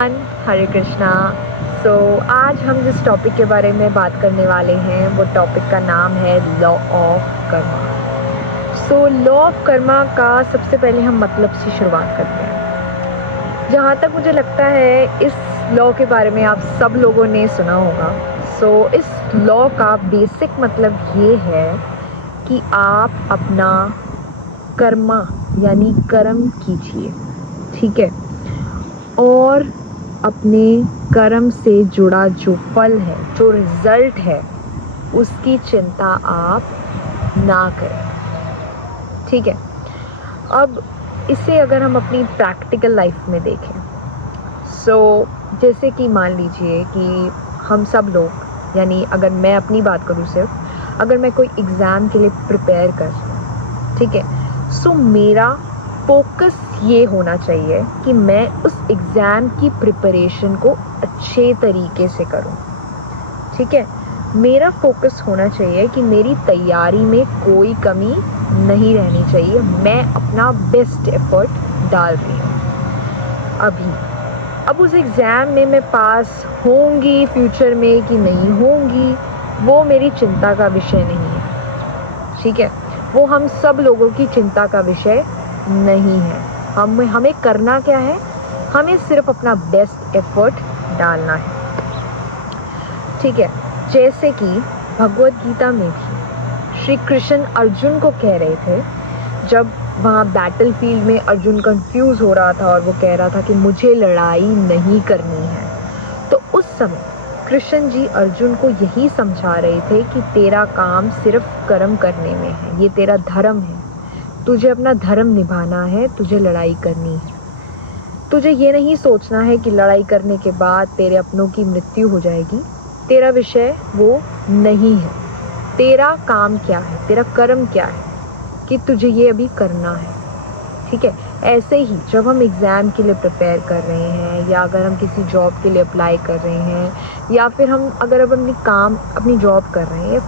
हरे कृष्णा। आज हम जिस टॉपिक के बारे में बात करने वाले हैं वो टॉपिक का नाम है law of Karma. Law of Karma का सबसे पहले हम मतलब से शुरुआत करते हैं। जहाँ तक मुझे लगता है इस लॉ के बारे में आप सब लोगों ने सुना होगा। इस लॉ का बेसिक मतलब ये है कि आप अपना कर्मा यानी कर्म कीजिए, ठीक है, और अपने कर्म से जुड़ा जो फल है, जो रिजल्ट है, उसकी चिंता आप ना करें, ठीक है। अब इसे अगर हम अपनी प्रैक्टिकल लाइफ में देखें, जैसे कि मान लीजिए कि हम सब लोग, यानी अगर मैं अपनी बात करूँ, सिर्फ अगर मैं कोई एग्ज़ाम के लिए प्रिपेयर कर रही हूँ, ठीक है, मेरा फोकस ये होना चाहिए कि मैं उस एग्ज़ाम की प्रिपरेशन को अच्छे तरीके से करूं, ठीक है। मेरा फोकस होना चाहिए कि मेरी तैयारी में कोई कमी नहीं रहनी चाहिए, मैं अपना बेस्ट एफर्ट डाल रही हूँ। अब उस एग्ज़ाम में मैं पास होंगी फ्यूचर में कि नहीं होंगी, वो मेरी चिंता का विषय नहीं है, ठीक है। वो हम सब लोगों की चिंता का विषय नहीं है। हमें करना क्या है, हमें सिर्फ अपना बेस्ट एफर्ट डालना है, ठीक है। जैसे कि भगवत गीता में भी श्री कृष्ण अर्जुन को कह रहे थे, जब वहाँ बैटल फील्ड में अर्जुन कंफ्यूज हो रहा था और वो कह रहा था कि मुझे लड़ाई नहीं करनी है, तो उस समय कृष्ण जी अर्जुन को यही समझा रहे थे कि तेरा काम सिर्फ कर्म करने में है, ये तेरा धर्म है, तुझे अपना धर्म निभाना है, तुझे लड़ाई करनी है। तुझे ये नहीं सोचना है कि लड़ाई करने के बाद तेरे अपनों की मृत्यु हो जाएगी, तेरा विषय वो नहीं है। तेरा काम क्या है, तेरा कर्म क्या है कि तुझे ये अभी करना है, ठीक है। ऐसे ही जब हम एग्ज़ाम के लिए प्रिपेयर कर रहे हैं, या अगर हम किसी जॉब के लिए अप्लाई कर रहे हैं, या फिर हम अगर अब अपनी जॉब कर रहे हैं, या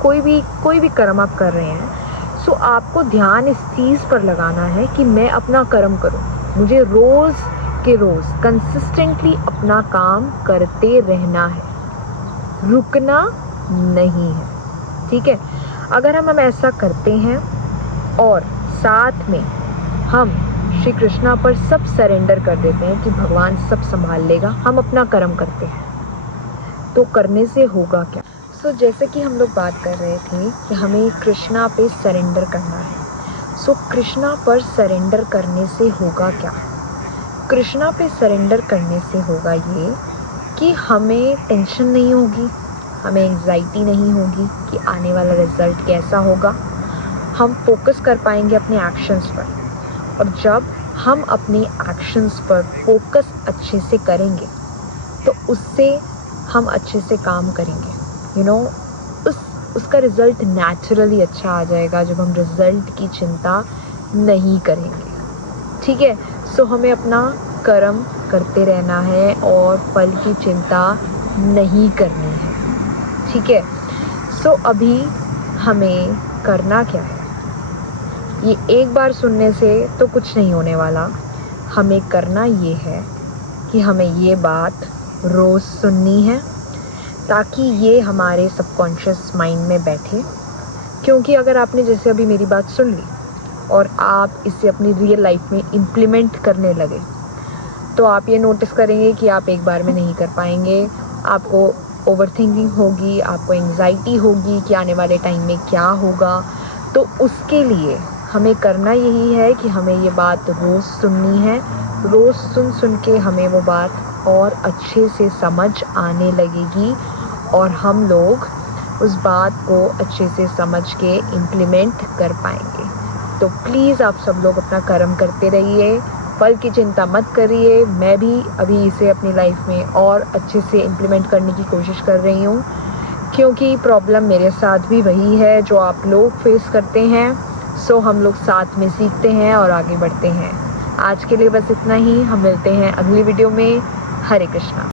कोई भी कर्म आप कर रहे हैं, आपको ध्यान इस चीज़ पर लगाना है कि मैं अपना कर्म करूं, मुझे रोज़ के रोज़ कंसिस्टेंटली अपना काम करते रहना है, रुकना नहीं है, ठीक है। अगर हम ऐसा करते हैं और साथ में हम श्री कृष्णा पर सब सरेंडर कर देते हैं कि भगवान सब संभाल लेगा, हम अपना कर्म करते हैं, तो करने से होगा क्या। जैसे कि हम लोग बात कर रहे थे कि हमें कृष्णा पे सरेंडर करना है। कृष्णा पर सरेंडर करने से होगा क्या। कृष्णा पे सरेंडर करने से होगा ये कि हमें टेंशन नहीं होगी, हमें एंजाइटी नहीं होगी कि आने वाला रिज़ल्ट कैसा होगा। हम फोकस कर पाएंगे अपने एक्शंस पर, और जब हम अपने एक्शंस पर फोकस अच्छे से करेंगे तो उससे हम अच्छे से काम करेंगे, उसका रिज़ल्ट नेचुरली अच्छा आ जाएगा जब हम रिज़ल्ट की चिंता नहीं करेंगे, ठीक है। हमें अपना कर्म करते रहना है और फल की चिंता नहीं करनी है, ठीक है। अभी हमें करना क्या है, ये एक बार सुनने से तो कुछ नहीं होने वाला। हमें करना ये है कि हमें ये बात रोज़ सुननी है, ताकि ये हमारे सबकॉन्शियस माइंड में बैठे। क्योंकि अगर आपने जैसे अभी मेरी बात सुन ली और आप इसे अपनी रियल लाइफ में इम्प्लीमेंट करने लगे, तो आप ये नोटिस करेंगे कि आप एक बार में नहीं कर पाएंगे। आपको ओवरथिंकिंग होगी, आपको एंजाइटी होगी कि आने वाले टाइम में क्या होगा। तो उसके लिए हमें करना यही है कि हमें ये बात रोज़ सुननी है, रोज़ सुन के हमें वो बात और अच्छे से समझ आने लगेगी, और हम लोग उस बात को अच्छे से समझ के इम्प्लीमेंट कर पाएंगे। तो प्लीज़ आप सब लोग अपना कर्म करते रहिए, फल की चिंता मत करिए। मैं भी अभी इसे अपनी लाइफ में और अच्छे से इम्प्लीमेंट करने की कोशिश कर रही हूँ, क्योंकि प्रॉब्लम मेरे साथ भी वही है जो आप लोग फेस करते हैं। हम लोग साथ में सीखते हैं और आगे बढ़ते हैं। आज के लिए बस इतना ही, हम मिलते हैं अगली वीडियो में। हरे कृष्णा।